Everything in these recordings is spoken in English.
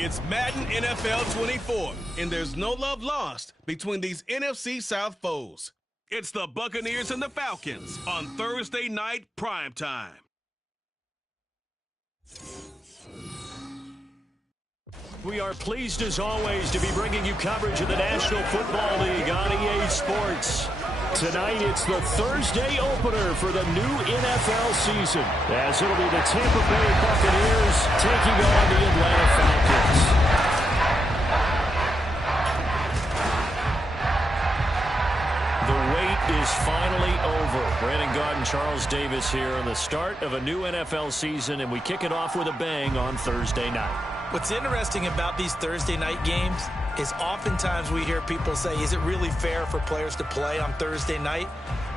It's Madden NFL 24, and there's no love lost between these NFC South foes. It's the Buccaneers and the Falcons on Thursday night primetime. We are pleased as always to be bringing you coverage of the National Football League on EA Sports. Tonight it's the Thursday opener for the new NFL season, as it'll be the Tampa Bay Buccaneers taking on the Atlanta Falcons. The wait is finally over. Brandon Gaud and Charles Davis here on the start of a new NFL season, and we kick it off with a bang on Thursday night. What's interesting about these Thursday night games is oftentimes we hear people say, is it really fair for players to play on Thursday night?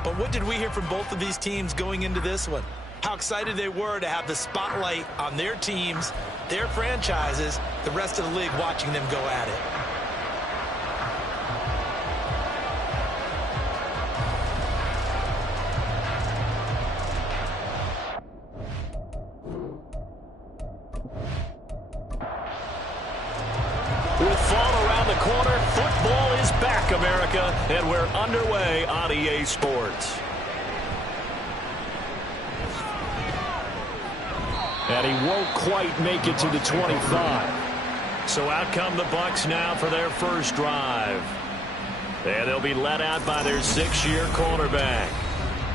But what did we hear from both of these teams going into this one? How excited they were to have the spotlight on their teams, their franchises, the rest of the league watching them go at it. With fall around the corner, football is back, America, and we're underway on EA Sports. And he won't quite make it to the 25. So out come the Bucs now for their first drive. And they'll be let out by their 6-year cornerback.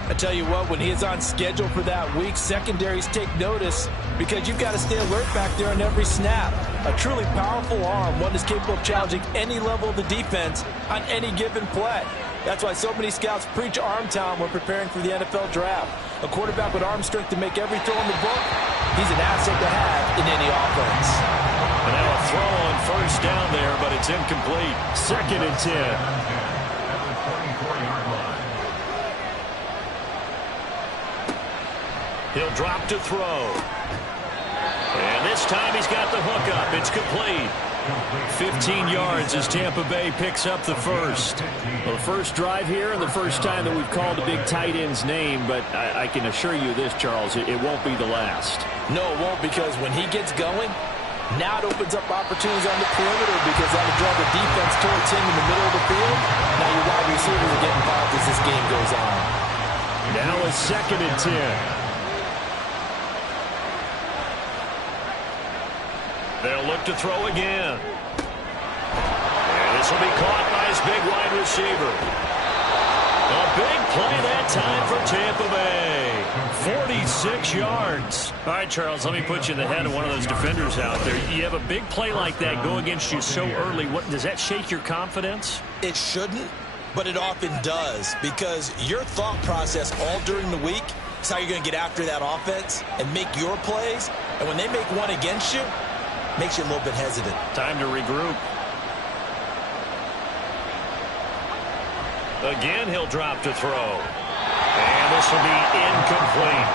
I tell you what, when he is on schedule for that week, secondaries take notice because you've got to stay alert back there on every snap. A truly powerful arm, one is capable of challenging any level of the defense on any given play. That's why so many scouts preach arm talent when preparing for the NFL draft. A quarterback with arm strength to make every throw in the book, he's an asset to have in any offense. And now a throw on first down there, but it's incomplete. 2nd and 10. He'll drop to throw. And this time he's got the hook up. It's complete. 15 yards as Tampa Bay picks up the first. Well, the first drive here and the first time that we've called a big tight end's name, but I can assure you this, Charles, it won't be the last. No, it won't, because when he gets going, now it opens up opportunities on the perimeter because that'll draw the defense towards him in the middle of the field. Now your wide receivers are getting involved as this game goes on. Now a 2nd and 10. They'll look to throw again. And this will be caught by his big wide receiver. A big play that time for Tampa Bay. 46 yards. All right, Charles, let me put you in the head of one of those defenders out there. You have a big play like that go against you so early. What does that shake your confidence? It shouldn't, but it often does, because your thought process all during the week is how you're going to get after that offense and make your plays. And when they make one against you, makes you a little bit hesitant. Time to regroup. Again, he'll drop to throw. And this will be incomplete.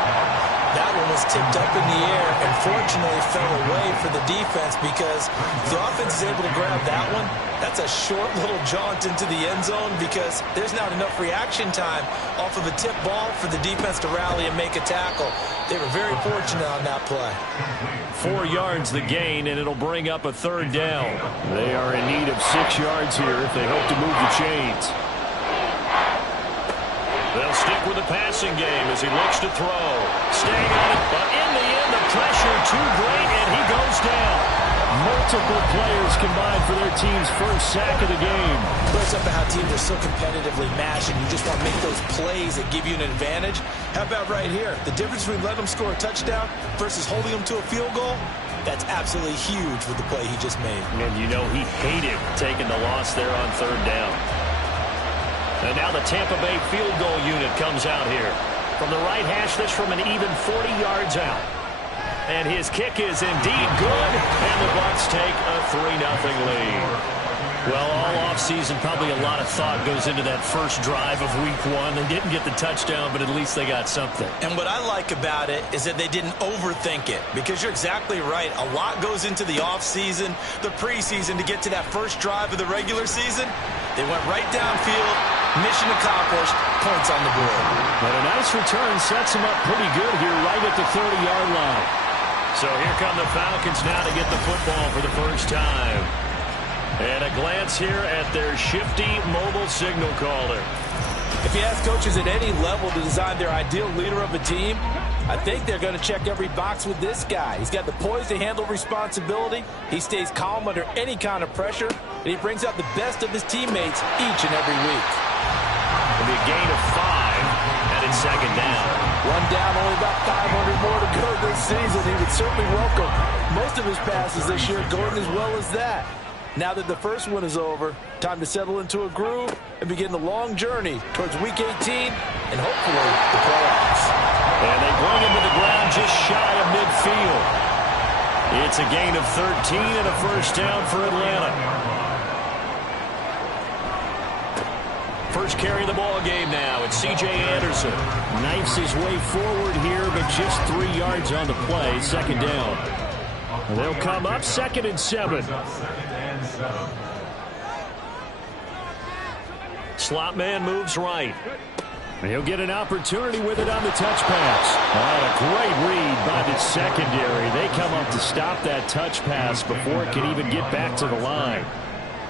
That one was tipped up in the air and fortunately fell away for the defense, because if the offense is able to grab that one, that's a short little jaunt into the end zone because there's not enough reaction time off of a tip ball for the defense to rally and make a tackle. They were very fortunate on that play. 4 yards the gain, and it'll bring up a 3rd down. They are in need of 6 yards here if they hope to move the chains. They'll stick with the passing game as he looks to throw. Staying on it, but in the end, the pressure too great, and he goes down. Multiple players combined for their team's first sack of the game. First up, how teams are so competitively matched, and you just want to make those plays that give you an advantage. How about right here? The difference between letting them score a touchdown versus holding them to a field goal, that's absolutely huge with the play he just made. And you know he hated taking the loss there on 3rd down. And now the Tampa Bay field goal unit comes out here. From the right hash, this from an even 40 yards out. And his kick is indeed good, and the Bucs take a 3-0 lead. Well, all offseason, probably a lot of thought goes into that first drive of Week 1. They didn't get the touchdown, but at least they got something. And what I like about it is that they didn't overthink it, because you're exactly right. A lot goes into the offseason, the preseason, to get to that first drive of the regular season. They went right downfield. Mission accomplished. Points on the board. But a nice return sets them up pretty good here right at the 30-yard line. So here come the Falcons now to get the football for the first time. And a glance here at their shifty mobile signal caller. If you ask coaches at any level to design their ideal leader of a team, I think they're going to check every box with this guy. He's got the poise to handle responsibility. He stays calm under any kind of pressure, and he brings out the best of his teammates each and every week. It'll be a gain of 5, and it's second down. Run down, only about 500 more to go this season. He would certainly welcome most of his passes this year going as well as that. Now that the first one is over, time to settle into a groove and begin the long journey towards Week 18 and hopefully the playoffs. And they bring him to the ground just shy of midfield. It's a gain of 13 and a first down for Atlanta. First carry of the ball game now. It's C.J. Anderson. Knifes his way forward here, but just 3 yards on the play. Second down. And they'll come up 2nd and 7. Slot man moves right. He'll get an opportunity with it on the touch pass. Oh, a great read by the secondary. They come up to stop that touch pass before it can even get back to the line.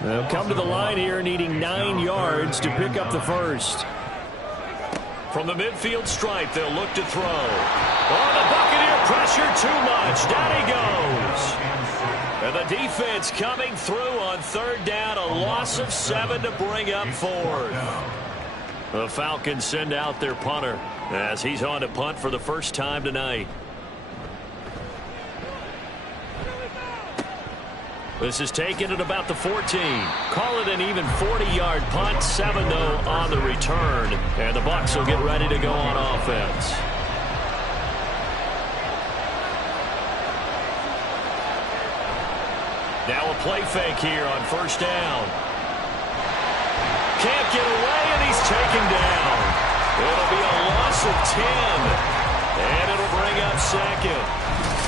They'll come to the line here needing 9 yards to pick up the first. From the midfield stripe, they'll look to throw. Oh, the Buccaneer pressure too much. Down he goes. And the defense coming through on third down. A loss of 7 to bring up 4th. The Falcons send out their punter as he's on to punt for the first time tonight. This is taken at about the 14. Call it an even 40-yard punt. 7, though, on the return. And the Bucs will get ready to go on offense. Now a play fake here on first down. Can't get away, and he's taken down. It'll be a loss of 10. And it'll bring up 2nd.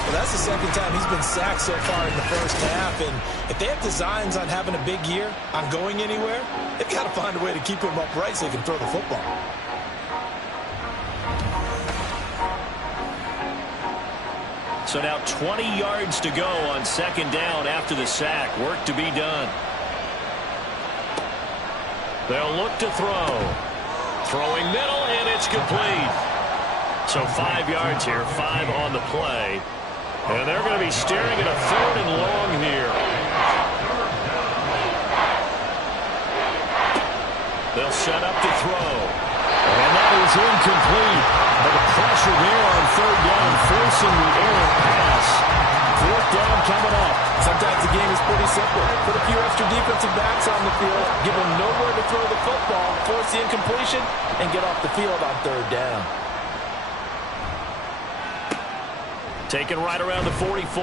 Well, that's the second time he's been sacked so far in the first half. And if they have designs on having a big year, on going anywhere, they've got to find a way to keep him upright so he can throw the football. So now 20 yards to go on second down after the sack. Work to be done. They'll look to throw. Throwing middle, and it's complete. So 5 yards here, 5 on the play. And they're going to be staring at a 3rd and long here. They'll set up to throw. And that is incomplete. But the pressure there on third down, forcing the errant pass. 4th down coming up. Sometimes the game is pretty simple. Put a few extra defensive backs on the field, give them nowhere to throw the football, force the incompletion, and get off the field on third down. Taken right around the 44.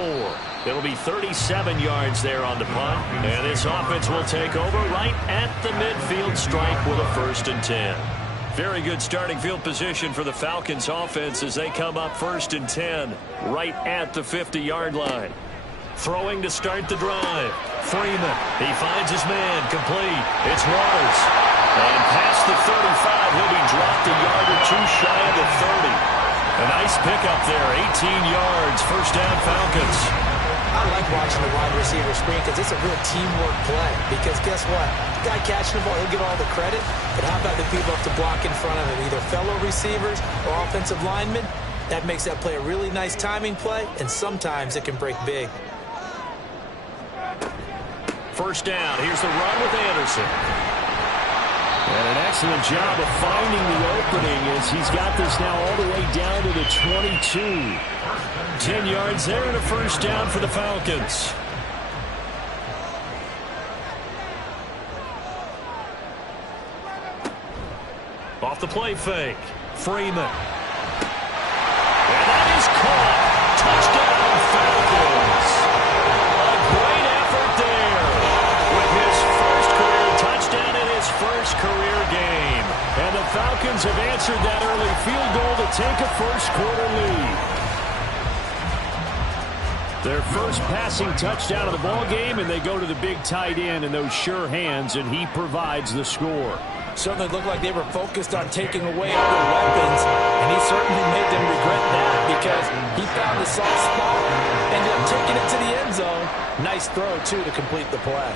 It'll be 37 yards there on the punt. And this offense will take over right at the midfield stripe with a 1st and 10. Very good starting field position for the Falcons offense as they come up 1st and 10 right at the 50-yard line. Throwing to start the drive. Freeman. He finds his man. Complete. It's Waters. And past the 35, he'll be dropped a yard or 2 shy of the 30. A nice pickup there, 18 yards, first down Falcons. I like watching the wide receiver screen because it's a real teamwork play. Because guess what? The guy catching the ball, he'll get all the credit. But how about the people up to block in front of him, either fellow receivers or offensive linemen? That makes that play a really nice timing play, and sometimes it can break big. First down, here's the run with Anderson. And an excellent job of finding the opening as he's got this now all the way down to the 22. 10 yards there and a first down for the Falcons. Off the play fake. Freeman. And that is caught. Touchdown Falcons. A great effort there with his first career touchdown in his first career game. And the Falcons have answered that early field goal to take a first quarter lead. Their first passing touchdown of the ball game, and they go to the big tight end in those sure hands, and he provides the score. Certainly looked like they were focused on taking away other weapons, and he certainly made them regret that because he found a soft spot, ended up taking it to the end zone. Nice throw, too, to complete the play.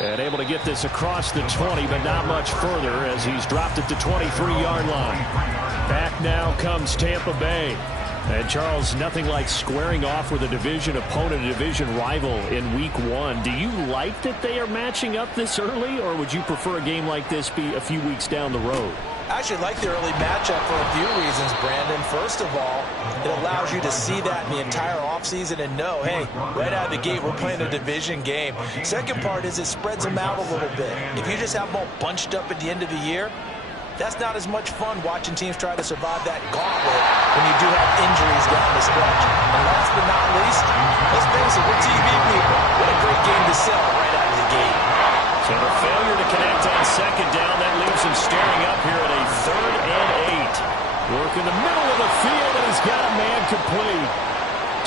And able to get this across the 20, but not much further as he's dropped it to 23-yard line. Back now comes Tampa Bay. And, Charles, nothing like squaring off with a division opponent, a division rival in Week 1. Do you like that they are matching up this early, or would you prefer a game like this be a few weeks down the road? I actually like the early matchup for a few reasons, Brandon. First of all, it allows you to see that in the entire offseason and know, hey, right out of the gate, we're playing a division game. Second part is it spreads them out a little bit. If you just have them all bunched up at the end of the year, that's not as much fun watching teams try to survive that gauntlet when you do have injuries down the stretch. And last but not least, let's face it, we're TV people. What a great game to sell right out of the gate. So the failure to connect on second down, that leaves him staring up here at a 3rd and 8. Work in the middle of the field, and he's got a man complete.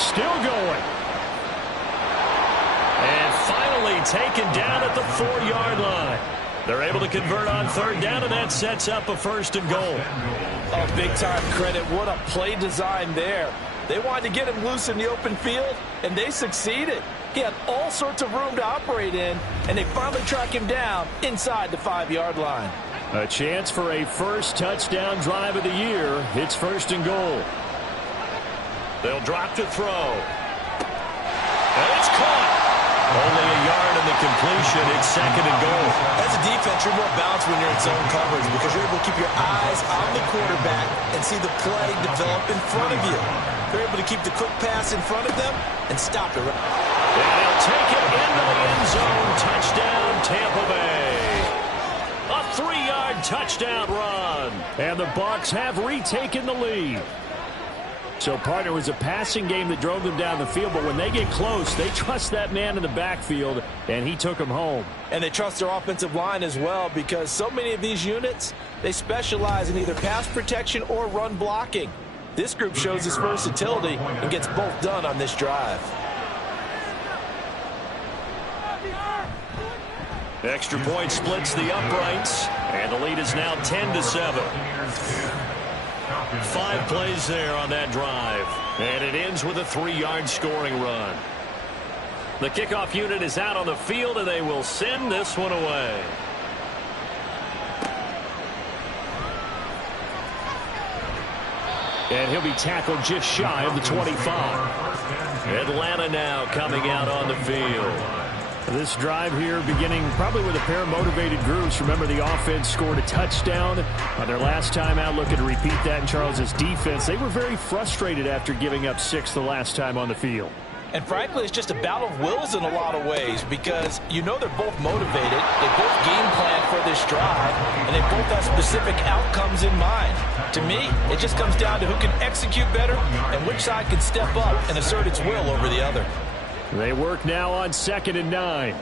Still going. And finally taken down at the 4-yard line. They're able to convert on 3rd down, and that sets up a 1st and goal. Oh, big-time credit. What a play design there. They wanted to get him loose in the open field, and they succeeded. He had all sorts of room to operate in, and they finally track him down inside the 5-yard line. A chance for a first touchdown drive of the year. It's 1st and goal. They'll drop to throw. And it's caught. Only a yard in the completion. It's 2nd and goal. As a defense, you're more balanced when you're in zone coverage because you're able to keep your eyes on the quarterback and see the play develop in front of you. They're able to keep the quick pass in front of them and stop it. And they'll take it into the end zone. Touchdown, Tampa Bay. A 3-yard touchdown run. And the Bucs have retaken the lead. So, partner, it was a passing game that drove them down the field, but when they get close, they trust that man in the backfield, and he took them home. And they trust their offensive line as well because so many of these units, they specialize in either pass protection or run blocking. This group shows its versatility and gets both done on this drive. Extra point splits the uprights, and the lead is now 10-7. 5 plays there on that drive, and it ends with a 3-yard scoring run. The kickoff unit is out on the field, and they will send this one away. And he'll be tackled just shy of the 25. Atlanta now coming out on the field. This drive here beginning probably with a pair of motivated groups. Remember, the offense scored a touchdown on their last time out. Looking to repeat that in Charles's defense. They were very frustrated after giving up 6 the last time on the field. And frankly, it's just a battle of wills in a lot of ways because you know they're both motivated. They both game plan for this drive, and they both have specific outcomes in mind. To me, it just comes down to who can execute better and which side can step up and assert its will over the other. They work now on 2nd and 9.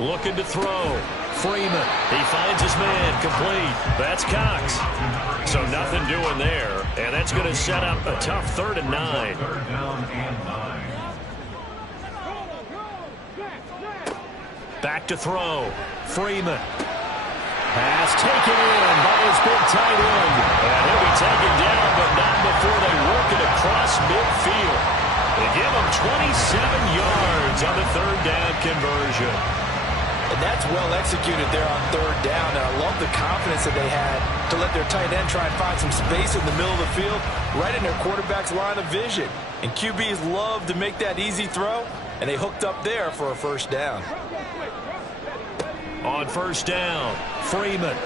Looking to throw. Freeman. He finds his man. Complete. That's Cox. So nothing doing there. And that's going to set up a tough 3rd and 9. Back to throw. Freeman. Pass taken in by his big tight end. And he'll be taken down, but not before they work it across midfield. They give him 27 yards on the 3rd down conversion. And that's well executed there on 3rd down. And I love the confidence that they had to let their tight end try and find some space in the middle of the field, right in their quarterback's line of vision. And QBs love to make that easy throw, and they hooked up there for a 1st down. On 1st down, Freeman.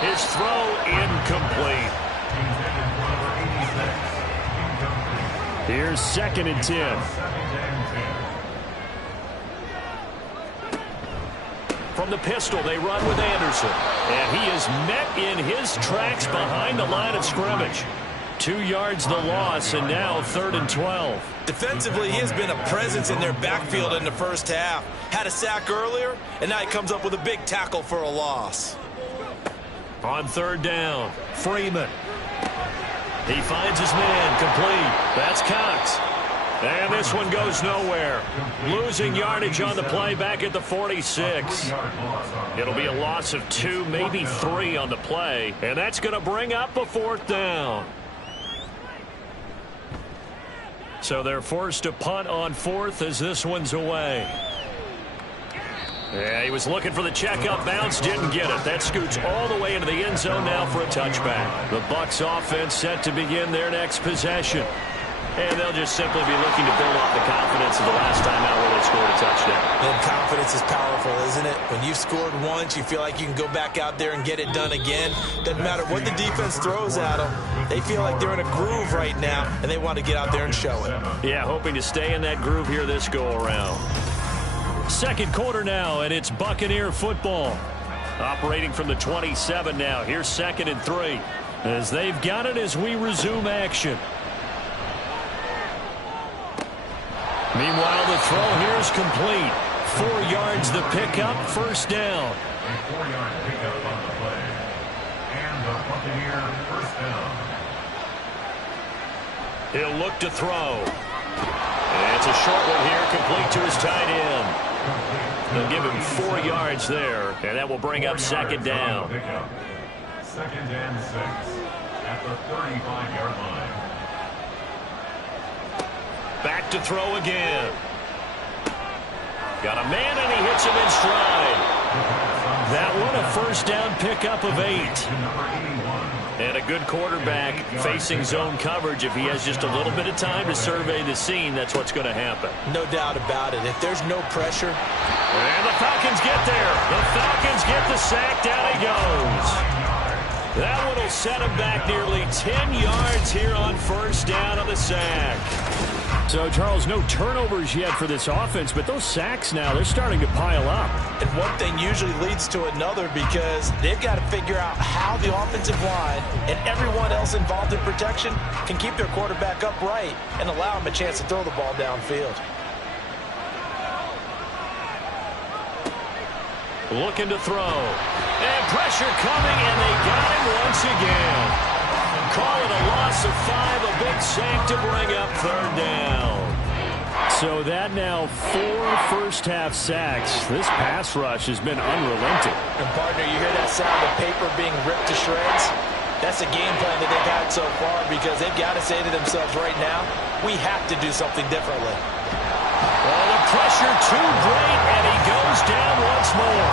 His throw incomplete. Here's 2nd and 10. From the pistol, they run with Anderson. And he is met in his tracks behind the line of scrimmage. 2 yards the loss, and now 3rd and 12. Defensively, he has been a presence in their backfield in the first half. Had a sack earlier, and now he comes up with a big tackle for a loss. On 3rd down, Freeman. He finds his man, complete. That's Cox. And this one goes nowhere. Losing yardage on the play back at the 46. It'll be a loss of 2, maybe 3 on the play. And that's going to bring up a 4th down. So they're forced to punt on 4th as this one's away. Yeah, he was looking for the check-up bounce, didn't get it. That scoots all the way into the end zone now for a touchback. The Bucs offense set to begin their next possession. And they'll just simply be looking to build off the confidence of the last time out where they scored a touchdown. And confidence is powerful, isn't it? When you've scored once, you feel like you can go back out there and get it done again. Doesn't matter what the defense throws at them. They feel like they're in a groove right now, and they want to get out there and show it. Yeah, hoping to stay in that groove here this go-around. Second quarter now, and it's Buccaneer football. Operating from the 27 now. Here's 2nd and 3. As they've got it as we resume action. Meanwhile, the throw here is complete. 4 yards the pickup, 1st down. A 4-yard pickup on the play. And the Buccaneer 1st down. He'll look to throw. And it's a short one here, complete to his tight end. They'll give him 4 yards there, and that will bring up 2nd down. 2nd and 6 at the 35-yard line. Back to throw again. Got a man, and he hits him in stride. That one a 1st down pickup of 8. And a good quarterback facing zone coverage. If he has just a little bit of time to survey the scene, that's what's going to happen. No doubt about it. If there's no pressure. And the Falcons get there. The Falcons get the sack. Down he goes. That one will set him back nearly 10 yards here on 1st down on the sack. So, Charles, no turnovers yet for this offense, but those sacks now, they're starting to pile up. And one thing usually leads to another because they've got to figure out how the offensive line and everyone else involved in protection can keep their quarterback upright and allow him a chance to throw the ball downfield. Looking to throw. And pressure coming, and they got him once again. Call it a loss of 5, a big sack to bring up 3rd down. So that now 4 first-half sacks. This pass rush has been unrelenting. And, partner, you hear that sound of paper being ripped to shreds? That's a game plan that they've had so far because they've got to say to themselves right now, we have to do something differently. Well, the pressure too great, and he goes down once more.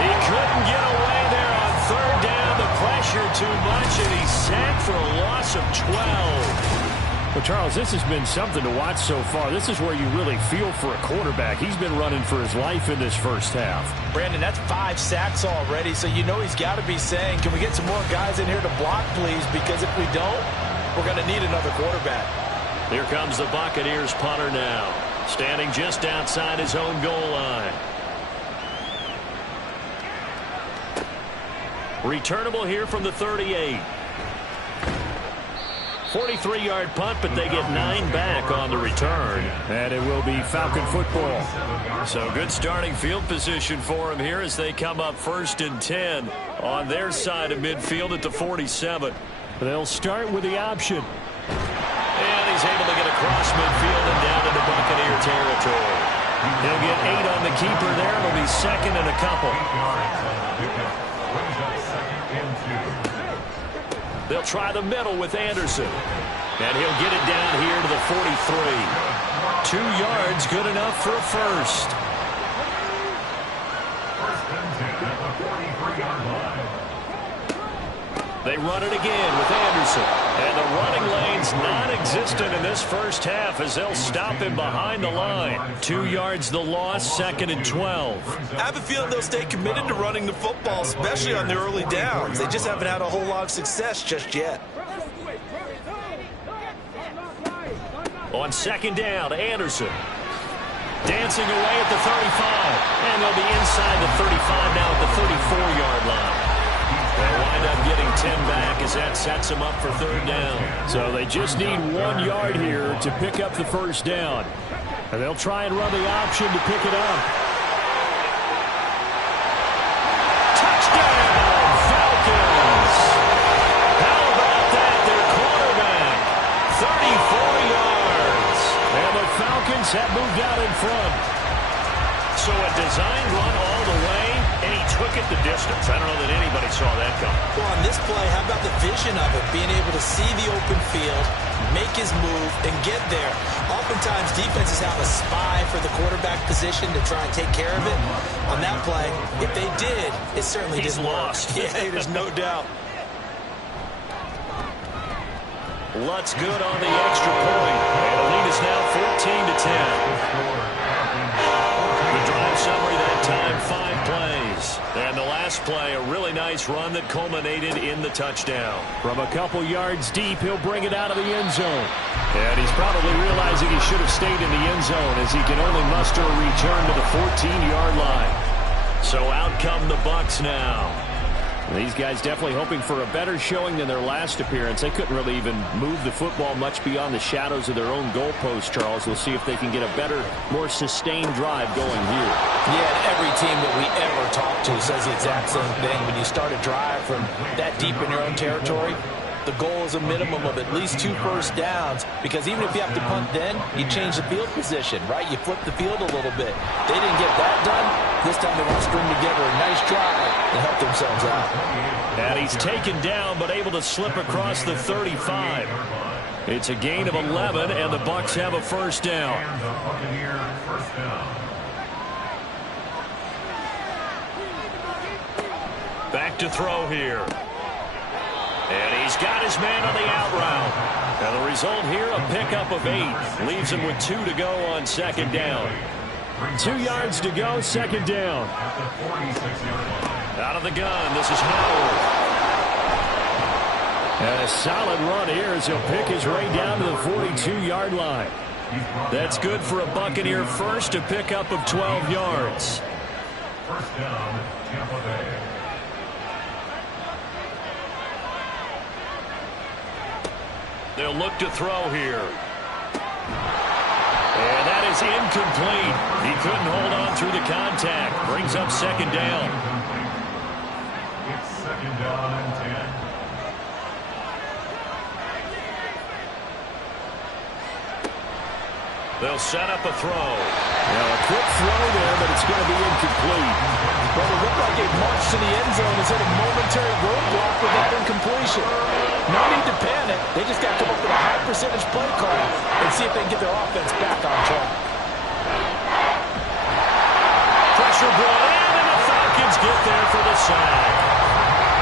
He couldn't get away there on 3rd down. The pressure too much, and he's sacked for a loss of 12. Well, Charles, this has been something to watch so far. This is where you really feel for a quarterback. He's been running for his life in this first half. Brandon, that's 5 sacks already, so you know he's got to be saying, can we get some more guys in here to block, please? Because if we don't, we're going to need another quarterback. Here comes the Buccaneers punter now, standing just outside his own goal line. Returnable here from the 38. 43-yard punt, but they get 9 back on the return. And it will be Falcon football. So good starting field position for him here as they come up 1st and 10 on their side of midfield at the 47. They'll start with the option. And he's able to get across midfield and down into Buccaneer territory. He'll get 8 on the keeper there. It'll be 2nd and a couple. They'll try the middle with Anderson. And he'll get it down here to the 43. 2 yards, good enough for a 1st. 1st and 10 at the 43-yard line. They run it again with Anderson. And the running lane's non-existent in this first half as they'll stop him behind the line. 2 yards the loss, 2nd and 12. I have a feeling they'll stay committed to running the football, especially on the early downs. They just haven't had a whole lot of success just yet. On 2nd down, Anderson. Dancing away at the 35. And they'll be inside the 35 now at the 34-yard line. They'll wind up getting 10 back as that sets them up for third down. So they just need 1 yard here to pick up the first down. And they'll try and run the option to pick it up. Touchdown, Falcons! How about that? Their quarterback, 34 yards. And the Falcons have moved out in front. So a design run all the way, and he took it the distance. I don't know that anybody saw that coming. Well, on this play, how about the vision of it? Being able to see the open field, make his move, and get there. Oftentimes, defenses have a spy for the quarterback position to try and take care of it. On that play, if they did, it certainly didn't work. Yeah, there's no doubt. Lutz good on the extra point. And the lead is now 14-10. The drive summary that time, 5 plays. And the last play, a really nice run that culminated in the touchdown. From a couple yards deep, he'll bring it out of the end zone. And he's probably realizing he should have stayed in the end zone as he can only muster a return to the 14-yard line. So out come the Bucs now. These guys definitely hoping for a better showing than their last appearance. They couldn't really even move the football much beyond the shadows of their own goalpost, Charles. We'll see if they can get a better, more sustained drive going here. Yeah, and every team that we ever talk to says the exact same thing. When you start a drive from that deep in your own territory, the goal is a minimum of at least 2 first downs, because even if you have to punt then, you change the field position, right? You flip the field a little bit. They didn't get that done. This time they want to string together a nice drive and help themselves out. And he's taken down but able to slip across the 35. It's a gain of 11, and the Bucs have a first down. Back to throw here. And he's got his man on the out route. And the result here, a pickup of 8. Leaves him with 2 to go on second down. 2 yards to go, second down. Out of the gun, this is Howard. And a solid run here as he'll pick his way down to the 42-yard line. That's good for a Buccaneer first, a pickup of 12 yards. First down, Tampa Bay. They'll look to throw here. And that is incomplete. He couldn't hold on through the contact. Brings up second down. It's second down and 10. They'll set up a throw. Now a quick throw there, but it's going to be incomplete. But it looked like it marched to the end zone as hit a momentary roadblock with that incompletion. No need to panic. They just got to come up with a high percentage play call and see if they can get their offense back on track. Pressure brought in, and the Falcons get there for the sack.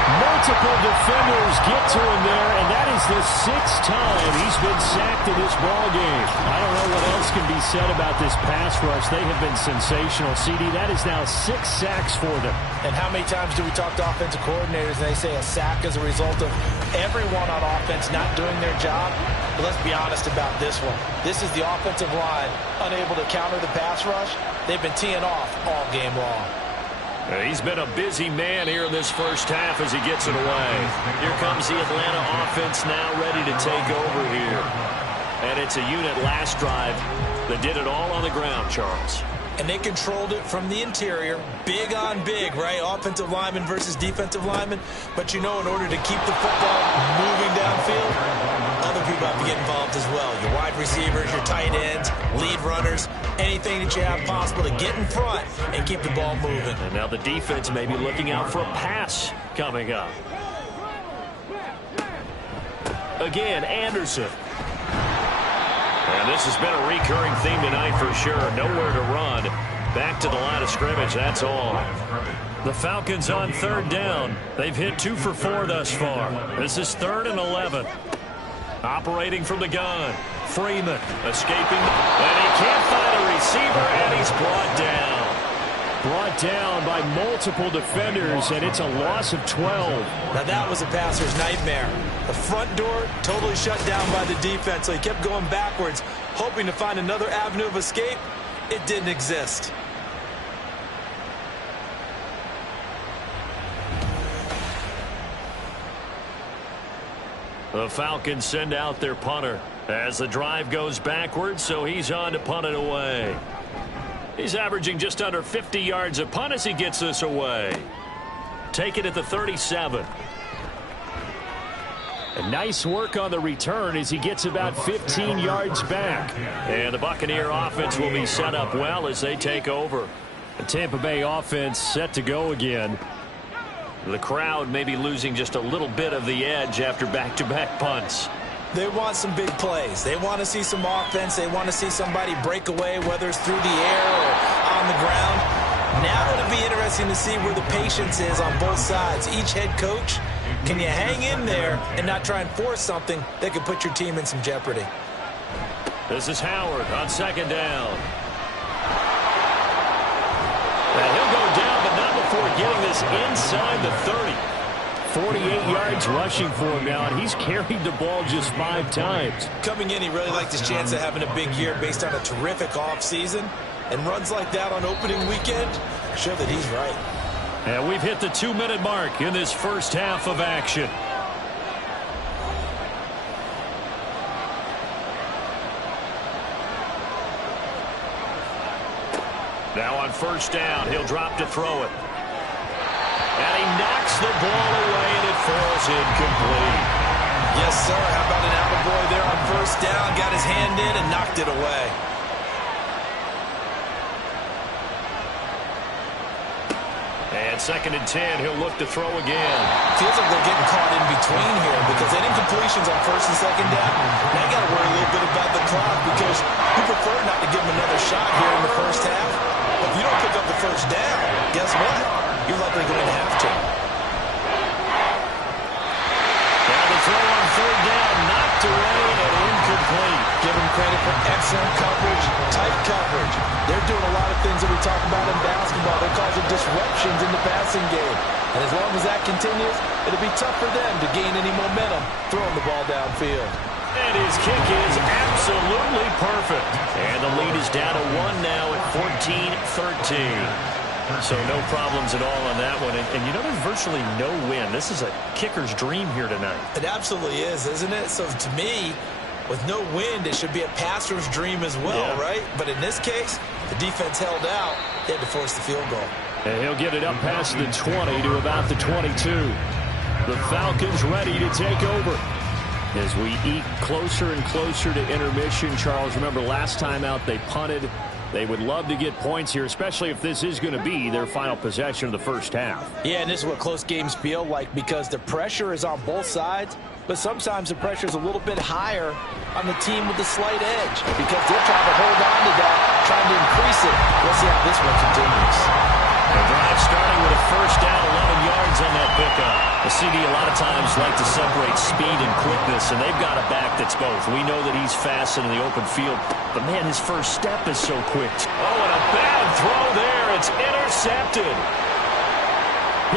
Multiple defenders get to him there, and that is the 6th time he's been sacked in this ballgame. I don't know what else can be said about this pass rush. They have been sensational. CD, that is now 6 sacks for them. And how many times do we talk to offensive coordinators and they say a sack as a result of everyone on offense not doing their job? But let's be honest about this one. This is the offensive line unable to counter the pass rush. They've been teeing off all game long. He's been a busy man here in this first half as he gets it away. Here comes the Atlanta offense now ready to take over here. And it's a unit last drive that did it all on the ground, Charles. And they controlled it from the interior, big on big, right? Offensive lineman versus defensive lineman. But you know, in order to keep the football moving downfield, other people have to get involved as well. Your wide receivers, your tight ends, lead runners, anything that you have possible to get in front and keep the ball moving. And now the defense may be looking out for a pass coming up. Again, Anderson. And this has been a recurring theme tonight for sure. Nowhere to run. Back to the line of scrimmage, that's all. The Falcons on third down. They've hit 2 for 4 thus far. This is 3rd and 11. Operating from the gun. Freeman escaping. And he can't find a receiver, and he's brought down. Brought down by multiple defenders, and it's a loss of 12. Now that was a passer's nightmare. The front door totally shut down by the defense, so he kept going backwards, hoping to find another avenue of escape. It didn't exist. The Falcons send out their punter as the drive goes backwards, so he's on to punt it away. He's averaging just under 50 yards a punt as he gets this away. Take it at the 37. And nice work on the return as he gets about 15 yards back. And the Buccaneer offense will be set up well as they take over. The Tampa Bay offense set to go again. The crowd may be losing just a little bit of the edge after back-to-back punts. They want some big plays. They want to see some offense. They want to see somebody break away, whether it's through the air or on the ground. Now it'll be interesting to see where the patience is on both sides. Each head coach, can you hang in there and not try and force something that could put your team in some jeopardy? This is Howard on second down. And he'll go down, but not before getting this inside the 30. 48 yards rushing for him now, and he's carried the ball just 5 times. Coming in, he really liked his chance of having a big year based on a terrific offseason. And runs like that on opening weekend show that he's right. And we've hit the 2-minute mark in this first half of action. Now on first down, he'll drop to throw it. And he knocks the ball away, and it falls incomplete. Yes, sir. How about an attaboy there on first down? Got his hand in and knocked it away. And second and 10, he'll look to throw again. Feels like they're getting caught in between here because that incompletion's on first and second down. Now you got to worry a little bit about the clock because you prefer not to give them another shot here in the first half. But if you don't pick up the first down, guess what? You're likely going to have to. Now the throw on third down, knocked away and incomplete. Give them credit for excellent coverage, tight coverage. They're doing a lot of things that we talk about in basketball. They're causing disruptions in the passing game. And as long as that continues, it'll be tough for them to gain any momentum throwing the ball downfield. And his kick is absolutely perfect. And the lead is down to 1 now at 14-13. So no problems at all on that one. And you know, there's virtually no win. This is a kicker's dream here tonight. It absolutely is, isn't it? So to me, with no wind, it should be a passer's dream as well, right? But in this case, the defense held out. They had to force the field goal. And he'll get it up past the 20 to about the 22. The Falcons ready to take over. As we eke closer and closer to intermission, Charles, remember last time out they punted. They would love to get points here, especially if this is going to be their final possession of the first half. Yeah, and this is what close games feel like because the pressure is on both sides, but sometimes the pressure is a little bit higher on the team with the slight edge because they're trying to hold on to that, trying to increase it. Let's see how this one continues. The drive starting with a first down, 11 yards on that pickup. The CD a lot of times like to separate speed and quickness, and they've got a back that's both. We know that he's fast in the open field, but man, his first step is so quick. Oh, and a bad throw there. It's intercepted.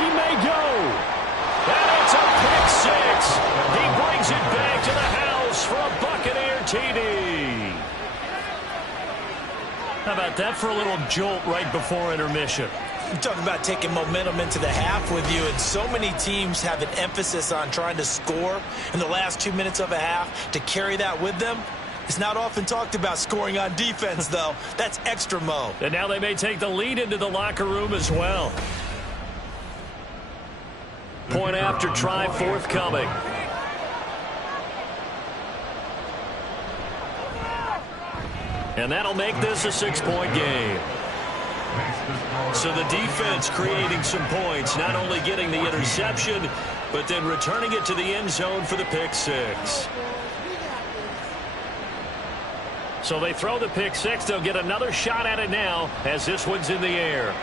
He may go. And it's a pick six. He brings it back to the house for a Buccaneer TD. How about that for a little jolt right before intermission? I'm talking about taking momentum into the half with you, and so many teams have an emphasis on trying to score in the last 2 minutes of a half to carry that with them. It's not often talked about scoring on defense, though. That's extra mo. And now they may take the lead into the locker room as well. Point after try forthcoming. And that'll make this a 6-point game. So the defense creating some points, not only getting the interception, but then returning it to the end zone for the pick six. So they throw the pick six. They'll get another shot at it now as this one's in the air.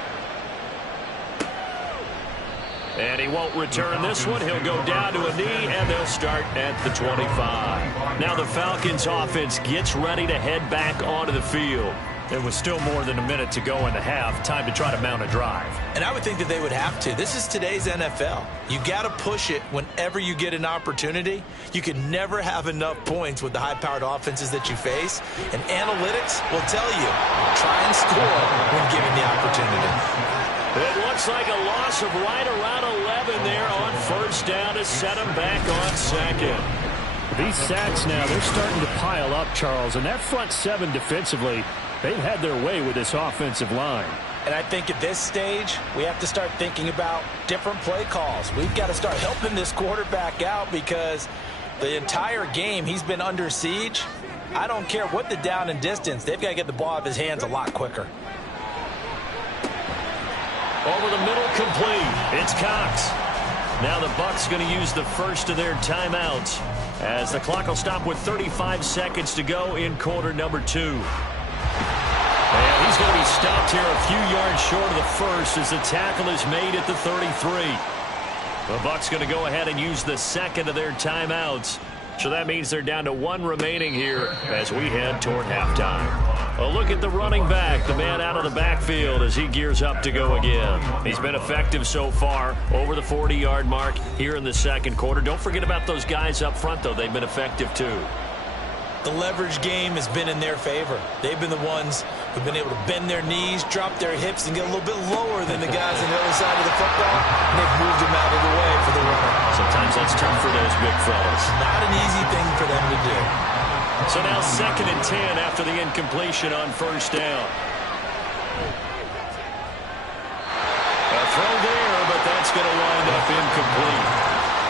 And he won't return this one. He'll go down to a knee, and they'll start at the 25. Now the Falcons offense gets ready to head back onto the field. There was still more than a minute to go in the half. Time to try to mount a drive. And I would think that they would have to. This is today's NFL. You got to push it whenever you get an opportunity. You can never have enough points with the high-powered offenses that you face. And analytics will tell you, try and score when given the opportunity. It looks like a loss of right around 11 there on first down to set him back on second. These sacks now, they're starting to pile up, Charles. And that front seven defensively, they've had their way with this offensive line. And I think at this stage, we have to start thinking about different play calls. We've got to start helping this quarterback out because the entire game he's been under siege. I don't care what the down and distance. They've got to get the ball out of his hands a lot quicker. Over the middle, complete. It's Cox. Now the Bucs going to use the first of their timeouts as the clock will stop with 35 seconds to go in quarter number 2. And he's going to be stopped here a few yards short of the first as the tackle is made at the 33. The Bucs going to go ahead and use the second of their timeouts. So that means they're down to 1 remaining here as we head toward halftime. A look at the running back, the man out of the backfield as he gears up to go again. He's been effective so far, over the 40-yard mark here in the second quarter. Don't forget about those guys up front, though. They've been effective, too. The leverage game has been in their favor. They've been the ones who've been able to bend their knees, drop their hips, and get a little bit lower than the guys on the other side of the football. And they've moved them out of the way for the runner. Sometimes that's tough for those big fellas. Not an easy thing for them to do. So now 2nd and 10 after the incompletion on first down. A throw there, but that's going to wind up incomplete.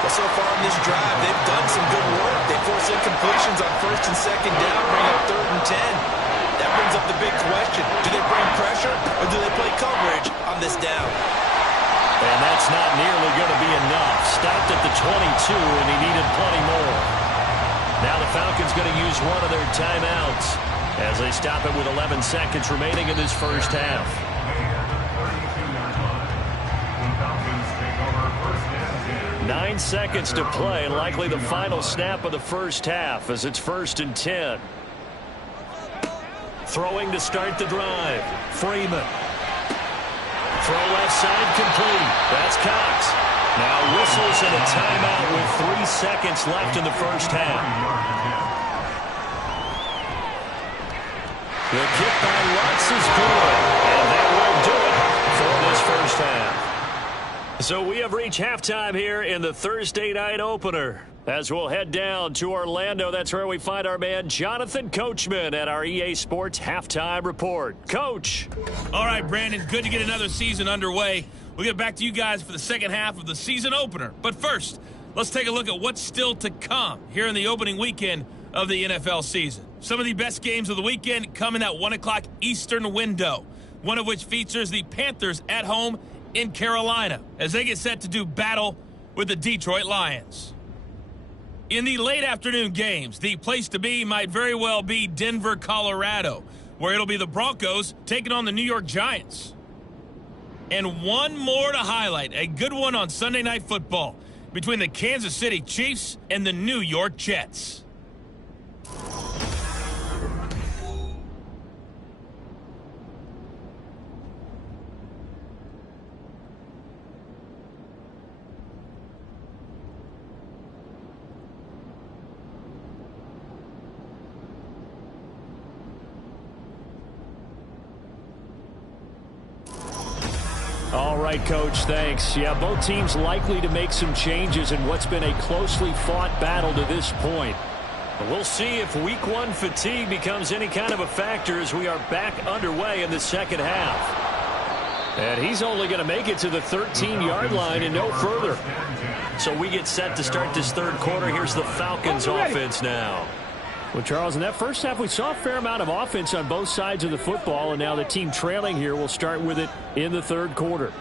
Well, so far in this drive, they've done some good work. They force incompletions on 1st and 2nd down, bring up 3rd and 10. That brings up the big question. Do they bring pressure or do they play coverage on this down? And that's not nearly going to be enough. Stopped at the 22, and he needed plenty more. Now the Falcons going to use one of their timeouts as they stop it with 11 seconds remaining in this first half. 9 seconds to play, and likely the final snap of the first half as it's 1st and 10. Throwing to start the drive. Freeman. Throw left side complete. That's Cox. Now whistles and a timeout with 3 seconds left in the first half. The kick by Lutz is good. And that will do it for this first half. So we have reached halftime here in the Thursday night opener. As we'll head down to Orlando, that's where we find our man Jonathan Coachman at our EA Sports Halftime Report. Coach. All right, Brandon, good to get another season underway. We'll get back to you guys for the second half of the season opener. But first, let's take a look at what's still to come here in the opening weekend of the NFL season. Some of the best games of the weekend come in that 1 o'clock Eastern window, one of which features the Panthers at home in Carolina as they get set to do battle with the Detroit Lions. In the late afternoon games, the place to be might very well be Denver, Colorado, where it'll be the Broncos taking on the New York Giants. And one more to highlight, a good one on Sunday Night Football between the Kansas City Chiefs and the New York Jets. All right, Coach, thanks. Yeah, both teams likely to make some changes in what's been a closely fought battle to this point. We'll see if Week 1 fatigue becomes any kind of a factor as we are back underway in the second half. And he's only going to make it to the 13-yard line and no further. So we get set to start this third quarter. Here's the Falcons offense now. Well, Charles, in that first half, we saw a fair amount of offense on both sides of the football, and now the team trailing here will start with it in the third quarter.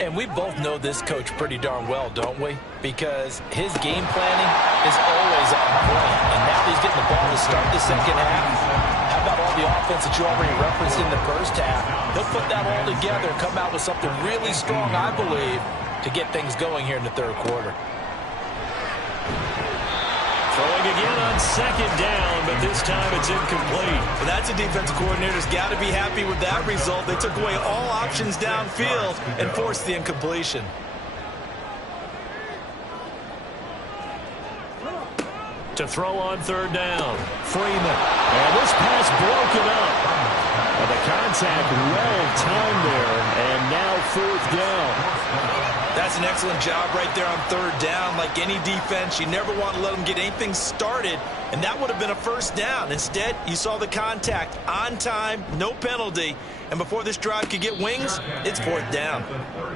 And we both know this coach pretty darn well, don't we? Because his game planning is always on point. And now he's getting the ball to start the second half. How about all the offense that you already referenced in the first half? He'll put that all together and come out with something really strong, I believe, to get things going here in the third quarter. Throwing again on second down, but this time it's incomplete. Well, that's a defensive coordinator's got to be happy with that result. They took away all options downfield and forced the incompletion. To throw on third down, Freeman. And this pass broken up. And the contact well timed there, and now fourth down. That's That's an excellent job right there on third down. Like any defense, you never want to let them get anything started, and that would have been a first down. Instead, you saw the contact on time, no penalty, and before this drive could get wings, it's fourth down.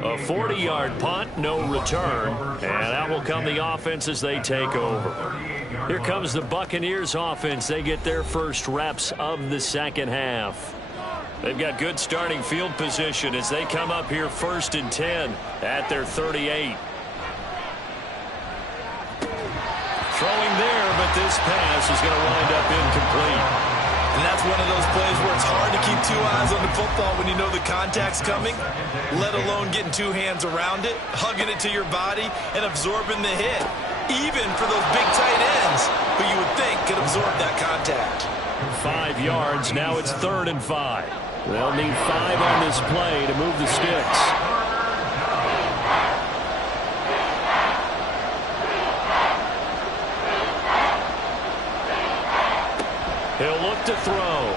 A 40-yard punt, no return, and out will come the offense as they take over. Here comes the Buccaneers offense. They get their first reps of the second half. They've got good starting field position as they come up here 1st and 10 at their 38. Throwing there, but this pass is going to wind up incomplete. And that's one of those plays where it's hard to keep two eyes on the football when you know the contact's coming, let alone getting two hands around it, hugging it to your body, and absorbing the hit, even for those big tight ends who you would think could absorb that contact. 5 yards. Now it's 3rd and 5. They'll need 5 on this play to move the sticks. He'll look to throw.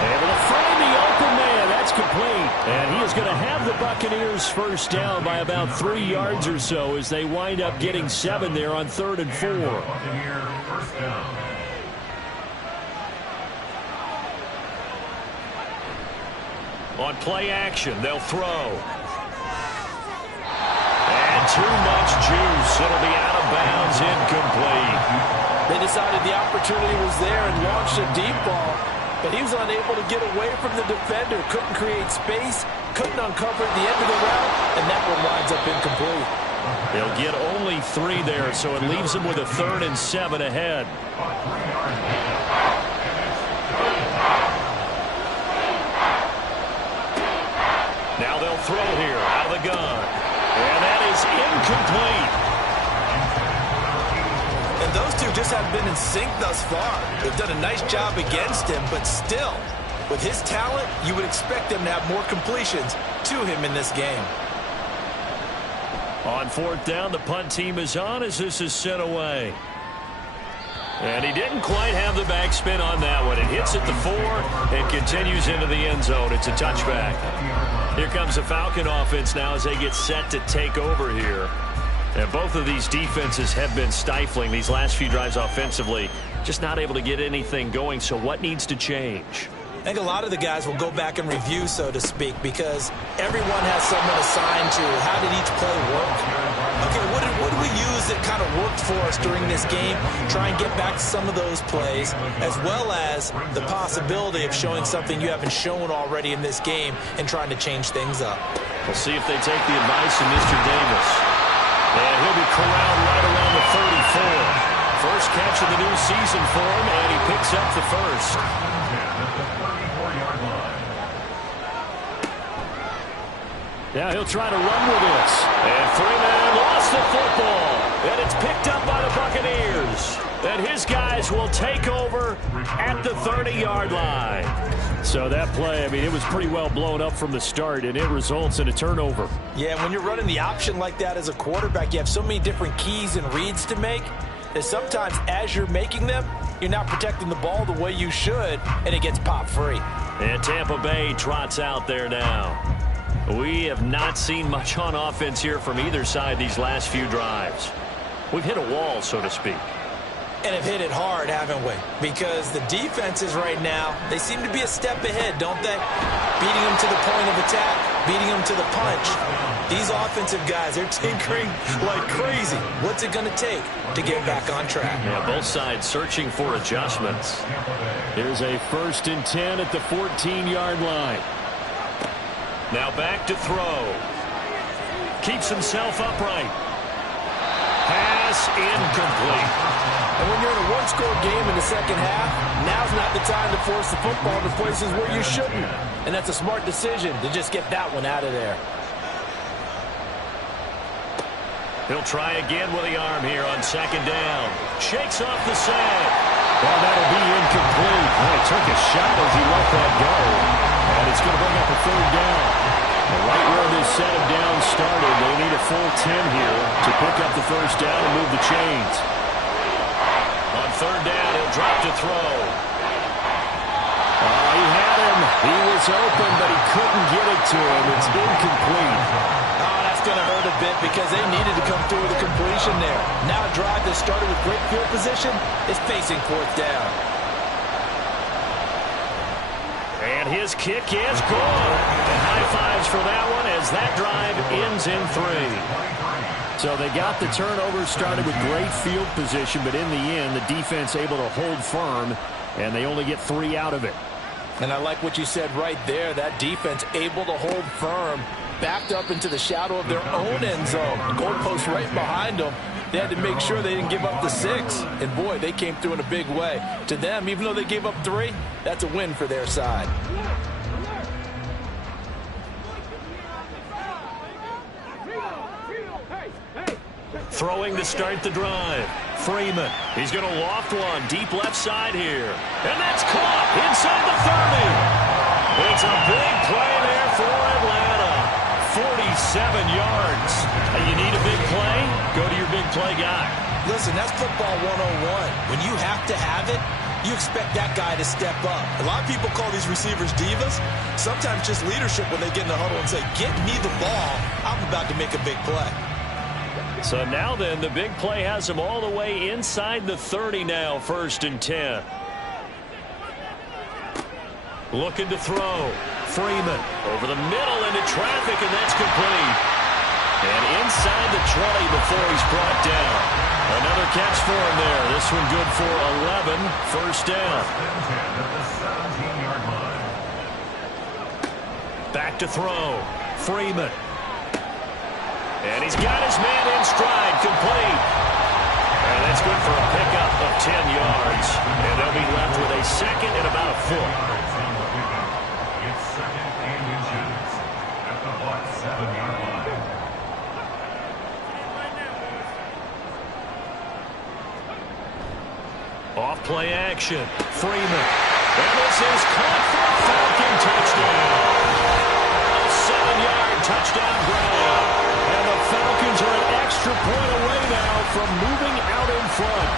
Able to find the open man. That's complete. And he is going to have the Buccaneers first down by about 3 yards or so as they wind up getting 7 there on 3rd and 4. Buccaneer first down. On play action, they'll throw. And too much juice. It'll be out of bounds, incomplete. They decided the opportunity was there and launched a deep ball, but he was unable to get away from the defender, couldn't create space, couldn't uncover at the end of the route, and that one winds up incomplete. They'll get only 3 there, so it leaves them with a 3rd and 7 ahead. Now they'll throw here out of the gun. And that is incomplete. And those two just haven't been in sync thus far. They've done a nice job against him, but still, with his talent, you would expect them to have more completions to him in this game. On 4th down, the punt team is on as this is sent away. And he didn't quite have the backspin on that one. It hits at the 4 and continues into the end zone. It's a touchback. Here comes the Falcon offense now as they get set to take over here. And both of these defenses have been stifling these last few drives offensively. Just not able to get anything going. So what needs to change? I think a lot of the guys will go back and review, so to speak, because everyone has someone assigned to how did each play work. Okay, what did we use that kind of worked for us during this game? Try and get back to some of those plays, as well as the possibility of showing something you haven't shown already in this game and trying to change things up. We'll see if they take the advice of Mr. Davis. And he'll be corralled right around the 34. First catch of the new season for him, and he picks up the first. Now he'll try to run with this. And Freeman lost the football. And it's picked up by the Buccaneers. And his guys will take over at the 30-yard line. So that play, I mean, it was pretty well blown up from the start, and it results in a turnover. Yeah, when you're running the option like that as a quarterback, you have so many different keys and reads to make that sometimes as you're making them, you're not protecting the ball the way you should, and it gets popped free. And Tampa Bay trots out there now. We have not seen much on offense here from either side these last few drives. We've hit a wall, so to speak. And have hit it hard, haven't we? Because the defenses right now, they seem to be a step ahead, don't they? Beating them to the point of attack, beating them to the punch. These offensive guys, they're tinkering like crazy. What's it going to take to get back on track? Yeah, both sides searching for adjustments. Here's a 1st and 10 at the 14-yard line. Now back to throw. Keeps himself upright. Pass incomplete. And when you're in a one-score game in the second half, now's not the time to force the football to places where you shouldn't. And that's a smart decision to just get that one out of there. He'll try again with the arm here on 2nd down. Shakes off the sag. Well, that'll be incomplete. Well, he took a shot as he let that go. And it's going to bring up a 3rd down. And right where this set of downs started, they need a full 10 here to pick up the 1st down and move the chains. On 3rd down, he'll drop to throw. Oh, he had him. He was open, but he couldn't get it to him. It's incomplete. Oh, that's that's going to hurt a bit because they needed to come through with a completion there. Now a drive that started with great field position is facing fourth down. And his kick is good. And high fives for that one as that drive ends in 3. So they got the turnover, started with great field position, but in the end, the defense able to hold firm, and they only get 3 out of it. And I like what you said right there. That defense able to hold firm, backed up into the shadow of their own end zone. Goalpost right behind them. They had to make sure they didn't give up the 6. And, boy, they came through in a big way. To them, even though they gave up 3, that's a win for their side. Throwing to start the drive. Freeman. He's going to loft one deep left side here. And that's caught inside the 30. It's a big play there for Atlanta. 47 yards. And you need a big play? Go to your big play guy. Listen, that's football 101. When you have to have it, you expect that guy to step up. A lot of people call these receivers divas. Sometimes just leadership when they get in the huddle and say, get me the ball. I'm about to make a big play. So now then, the big play has him all the way inside the 30 now, 1st and 10. Looking to throw. Freeman over the middle into traffic, and that's complete. And inside the 20 before he's brought down. Another catch for him there. This one good for 11, 1st down. Back to throw. Freeman. And he's got his man in stride, complete. And that's good for a pickup of 10 yards. And they'll be left with a second and about a foot. It's 2nd and inches at the Buck 7-yard line. Off play action. Freeman. And this is caught for a Falcon touchdown. A 7-yard touchdown grab. And the Falcons are an extra point away now from moving out in front.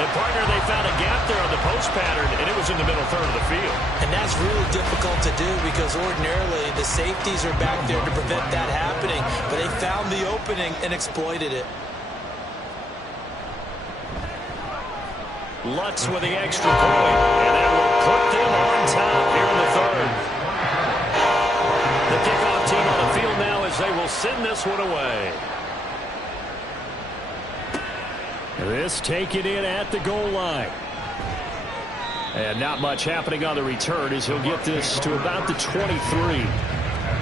And, partner, they found a gap there on the post pattern, and it was in the middle third of the field. And that's really difficult to do because ordinarily the safeties are back there to prevent that happening. But they found the opening and exploited it. Lutz with the extra point, and that will put them on top here in the third. The kickoff team on the field now as they will send this one away. This taken in at the goal line. And not much happening on the return as he'll get this to about the 23.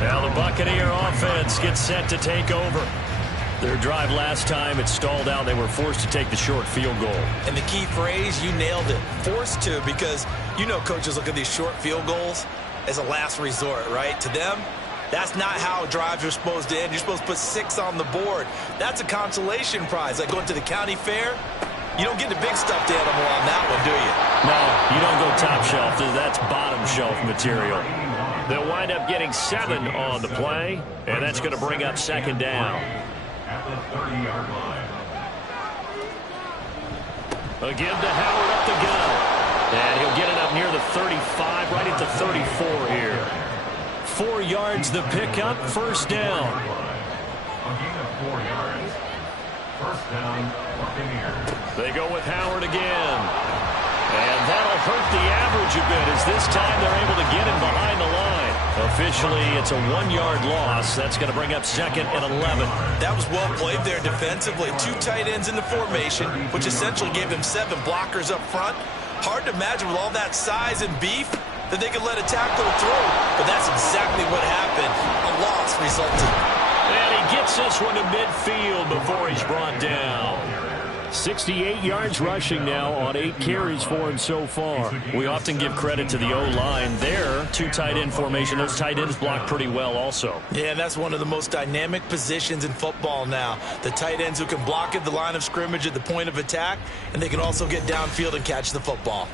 Now the Buccaneer offense gets set to take over. Their drive last time, it stalled out. They were forced to take the short field goal. And the key phrase, you nailed it, forced to, because you know coaches look at these short field goals as a last resort, right? To them, that's not how drives are supposed to end. You're supposed to put 6 on the board. That's a consolation prize. Like going to the county fair, you don't get the big stuffed animal on that one, do you? No, you don't go top shelf. That's bottom shelf material. They'll wind up getting 7 on the play, and that's going to bring up 2nd down. At the 30-yard line. Again to Howard up the gut. And he'll get it up near the 35, right at the 34 here. 4 yards the pickup, 1st down. A gain of 4 yards. 1st down, Buccaneers. They go with Howard again. And that'll hurt the average a bit as this time they're able to get him behind the line. Officially, it's a 1-yard loss. That's going to bring up 2nd and 11. That was well played there defensively. 2 tight ends in the formation, which essentially gave them 7 blockers up front. Hard to imagine with all that size and beef that they could let a tackle through. But that's exactly what happened. A loss resulted. And he gets this one to midfield before he's brought down. 68 yards rushing now on 8 carries for him so far. We often give credit to the O-line there. 2 tight end formation. Those tight ends block pretty well also. Yeah, that's one of the most dynamic positions in football now. The tight ends who can block at the line of scrimmage at the point of attack, and they can also get downfield and catch the football.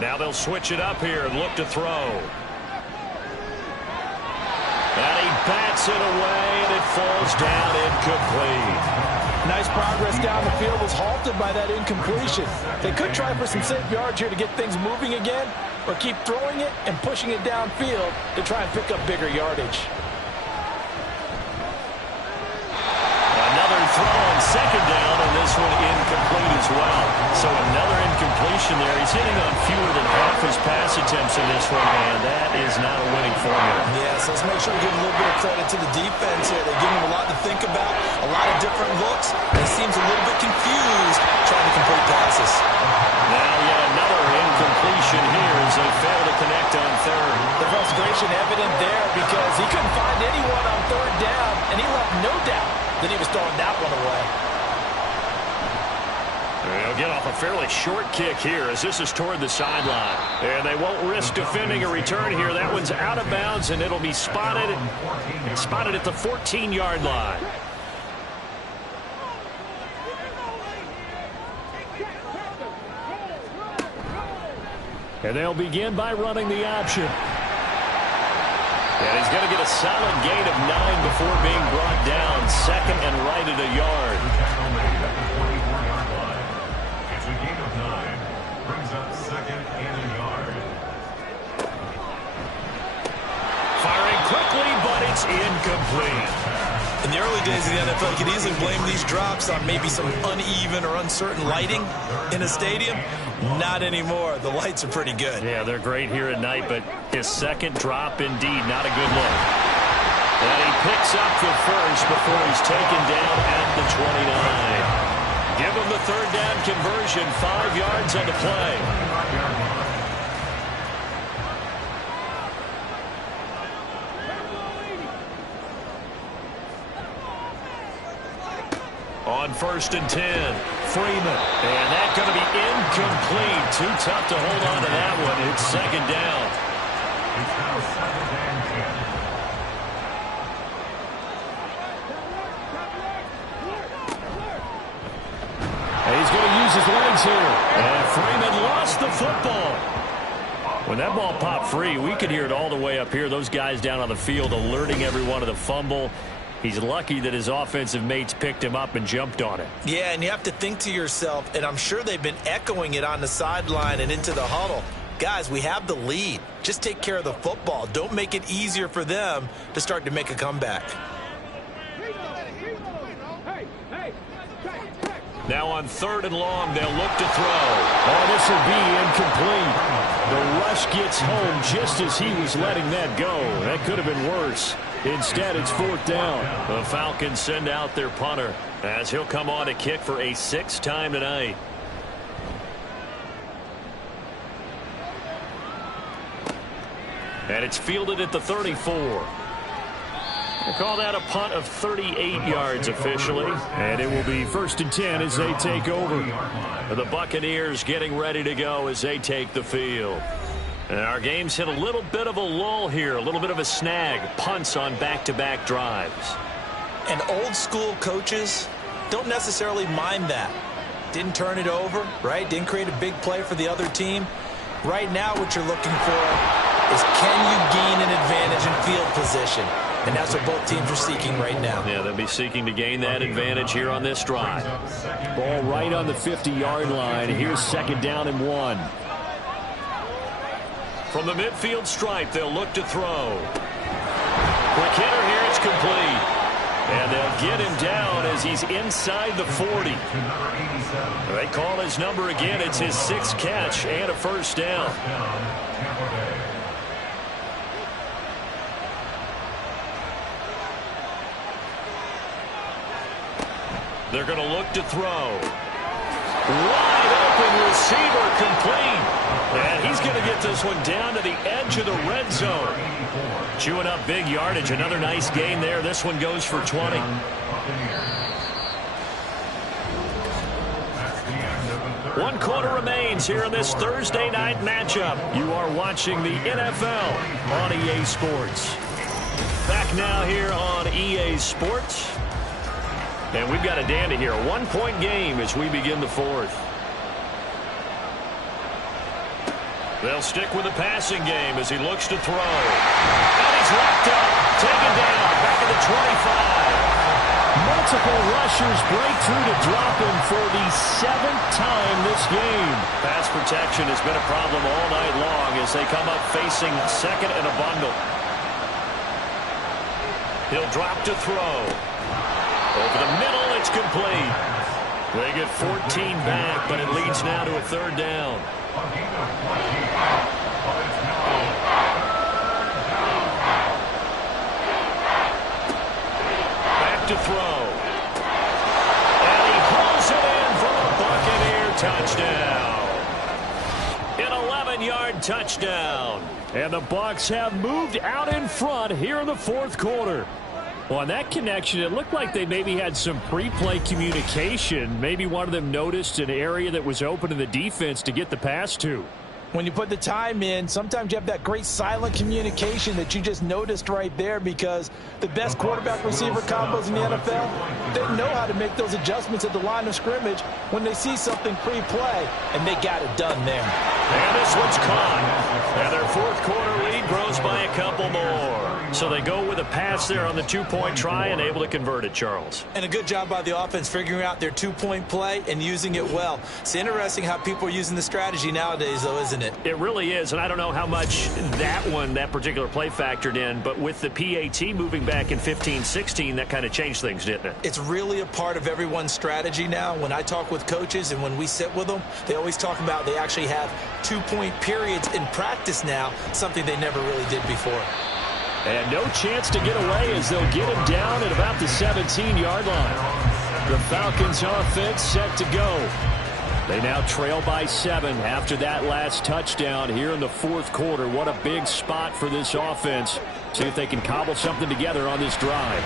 Now they'll switch it up here and look to throw. And he bats it away, and it falls down incomplete. Nice progress down the field was halted by that incompletion. They could try for some safe yards here to get things moving again, or keep throwing it and pushing it downfield to try and pick up bigger yardage. Another throw on second down, and this one incomplete as well. So another incompletion there. He's hitting on fewer than half his pass attempts in this one, and that is not a winning formula. Yeah, so let's make sure we give a little bit of credit to the defense here. They give him a lot to think about, a lot of different looks, and he seems a little bit confused trying to complete passes. Now yet another incompletion here as they fail to connect on third. The frustration evident there because he couldn't find anyone on third down, and he left no doubt that he was throwing that one away. They'll get off a fairly short kick here as this is toward the sideline. And they won't risk defending a return here. That one's out of bounds, and it'll be spotted at the 14-yard line. And they'll begin by running the option. And he's going to get a solid gain of 9 before being brought down. Second and right at a yard. Tackle made at the 24-yard line. It's a gain of 9. Brings up second and a yard. Firing quickly, but it's incomplete. In the early days of the NFL, you could easily blame these drops on maybe some uneven or uncertain lighting in a stadium. Not anymore. The lights are pretty good. Yeah, they're great here at night, but his second drop, indeed, not a good look. And he picks up the first before he's taken down at the 29. Give him the third down conversion, 5 yards on the play. On 1st and 10, Freeman. And that's going to be incomplete. Too tough to hold on to that one. It's second down. It's now second and 10. And he's going to use his legs here. And Freeman lost the football. When that ball popped free, we could hear it all the way up here. Those guys down on the field alerting everyone of the fumble. He's lucky that his offensive mates picked him up and jumped on it. Yeah, and you have to think to yourself, and I'm sure they've been echoing it on the sideline and into the huddle. Guys, we have the lead. Just take care of the football. Don't make it easier for them to start to make a comeback. Now on 3rd and long, they'll look to throw. Oh, this will be incomplete. The rush gets home just as he was letting that go. That could have been worse. Instead, it's 4th down. The Falcons send out their punter as he'll come on to kick for a 6th time tonight. And it's fielded at the 34. They call that a punt of 38 yards officially. And it will be 1st and 10 as they take over. The Buccaneers getting ready to go as they take the field. And our game's hit a little bit of a lull here, a little bit of a snag. Punts on back-to-back drives. And old school coaches don't necessarily mind that. Didn't turn it over, right? Didn't create a big play for the other team. Right now what you're looking for is can you gain an advantage in field position? And that's what both teams are seeking right now. Yeah, they'll be seeking to gain that advantage here on this drive. Ball right on the 50-yard line. Here's 2nd down and 1. From the midfield stripe, they'll look to throw. Quick hitter here, it's complete. And they'll get him down as he's inside the 40. They call his number again. It's his 6th catch and a 1st down. They're going to look to throw. Wide open receiver complete. And he's going to get this one down to the edge of the red zone. Chewing up big yardage. Another nice gain there. This one goes for 20. One quarter remains here in this Thursday night matchup. You are watching the NFL on EA Sports. Back now here on EA Sports. And we've got a dandy here. A 1-point game as we begin the 4th. They'll stick with the passing game as he looks to throw. And he's wrapped up. Taken down. Back at the 25. multiple rushers break through to drop him for the 7th time this game. Pass protection has been a problem all night long as they come up facing second and a bundle. He'll drop to throw. Over the middle, it's complete. They get 14 back, but it leads now to a 3rd down. Back to throw. And he pulls it in for a Buccaneer touchdown. An 11-yard touchdown. And the Bucs have moved out in front here in the 4th quarter. Well, on that connection, it looked like they maybe had some pre-play communication. Maybe one of them noticed an area that was open in the defense to get the pass to. When you put the time in, sometimes you have that great silent communication that you just noticed right there, because the best quarterback-receiver combos in the NFL, they know how to make those adjustments at the line of scrimmage when they see something pre-play, and they got it done there. And this one's caught. And their 4th quarter lead grows by a couple more. So they go with a pass there on the 2-point try and able to convert it, Charles. And a good job by the offense figuring out their 2-point play and using it well. It's interesting how people are using the strategy nowadays, though, isn't it? It really is, and I don't know how much that particular play factored in, but with the PAT moving back in 15-16, that kind of changed things, didn't it? It's really a part of everyone's strategy now. When I talk with coaches and when we sit with them, they always talk about they actually have 2-point periods in practice now, something they never really did before. And no chance to get away as they'll get him down at about the 17-yard line. The Falcons offense set to go. They now trail by 7 after that last touchdown here in the 4th quarter. What a big spot for this offense. See if they can cobble something together on this drive.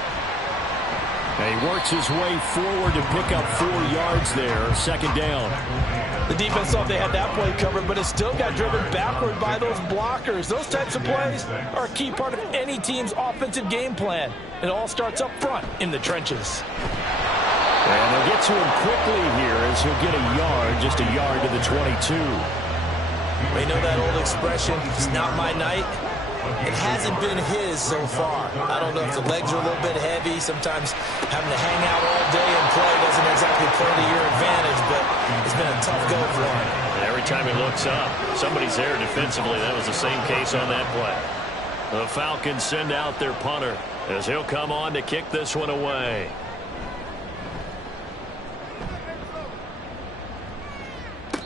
And he works his way forward to pick up 4 yards there, 2nd down. The defense thought they had that play covered, but it still got driven backward by those blockers. Those types of plays are a key part of any team's offensive game plan. It all starts up front in the trenches. And they'll get to him quickly here as he'll get a yard, just a yard to the 22. We know that old expression, it's not my night. It hasn't been his so far. I don't know if the legs are a little bit heavy. Sometimes having to hang out all day and play doesn't exactly play to your advantage, but it's been a tough go for him. And every time he looks up, somebody's there defensively. That was the same case on that play. The Falcons send out their punter as he'll come on to kick this one away.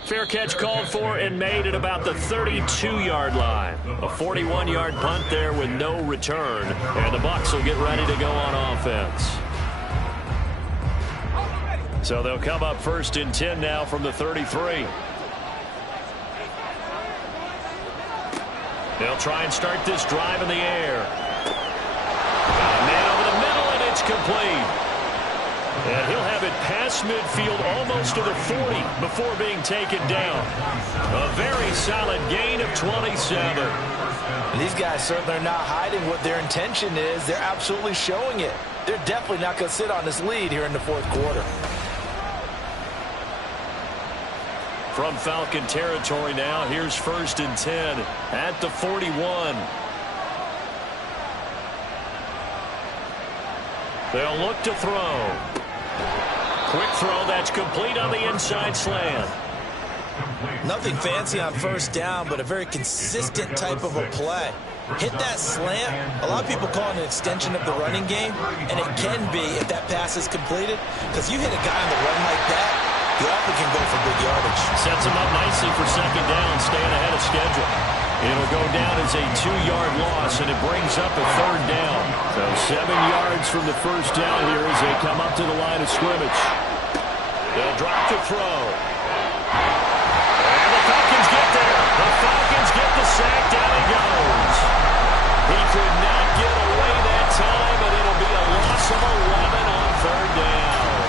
Fair catch called for and made at about the 32-yard line. A 41-yard punt there with no return. And the Bucs will get ready to go on offense. So they'll come up 1st and 10 now from the 33. They'll try and start this drive in the air. Got a man over the middle, and it's complete. And he'll have it past midfield almost to the 40 before being taken down. A very solid gain of 27. These guys certainly are not hiding what their intention is. They're absolutely showing it. They're definitely not going to sit on this lead here in the 4th quarter. From Falcon territory now, here's 1st and 10 at the 41. They'll look to throw. Quick throw that's complete on the inside slant. Nothing fancy on 1st down, but a very consistent type of a play. Hit that slant. A lot of people call it an extension of the running game, and it can be if that pass is completed, because you hit a guy on the run like that, you often can go for big yardage. Sets him up nicely for 2nd down, staying ahead of schedule. It'll go down as a 2-yard loss, and it brings up a 3rd down. So 7 yards from the 1st down here as they come up to the line of scrimmage. They'll drop to throw. And the Falcons get there. The Falcons get the sack. Down he goes. He could not get away that time, and it'll be a loss of 11 on 3rd down.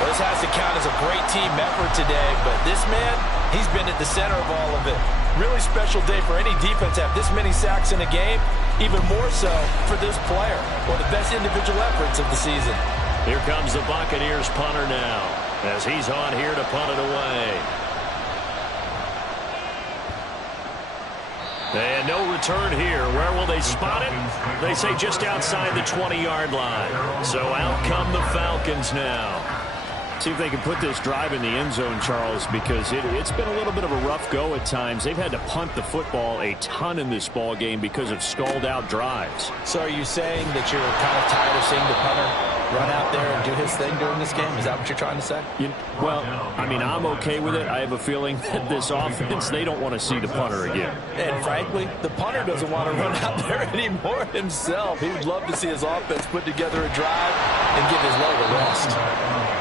Well, this has to count as a great team effort today, but this man, he's been at the center of all of it. Really special day for any defense to have this many sacks in a game, even more so for this player. One of the best individual efforts of the season. Here comes the Buccaneers punter now, as he's on here to punt it away. And no return here. Where will they spot it? They say just outside the 20-yard line. So out come the Falcons now. See if they can put this drive in the end zone, Charles, because it's been a little bit of a rough go at times. They've had to punt the football a ton in this ball game because of stalled-out drives. So are you saying that you're kind of tired of seeing the punter run out there and do his thing during this game? Is that what you're trying to say? Well, I mean, I'm okay with it. I have a feeling that this offense, they don't want to see the punter again. And frankly, the punter doesn't want to run out there anymore himself. He would love to see his offense put together a drive and give his leg a rest.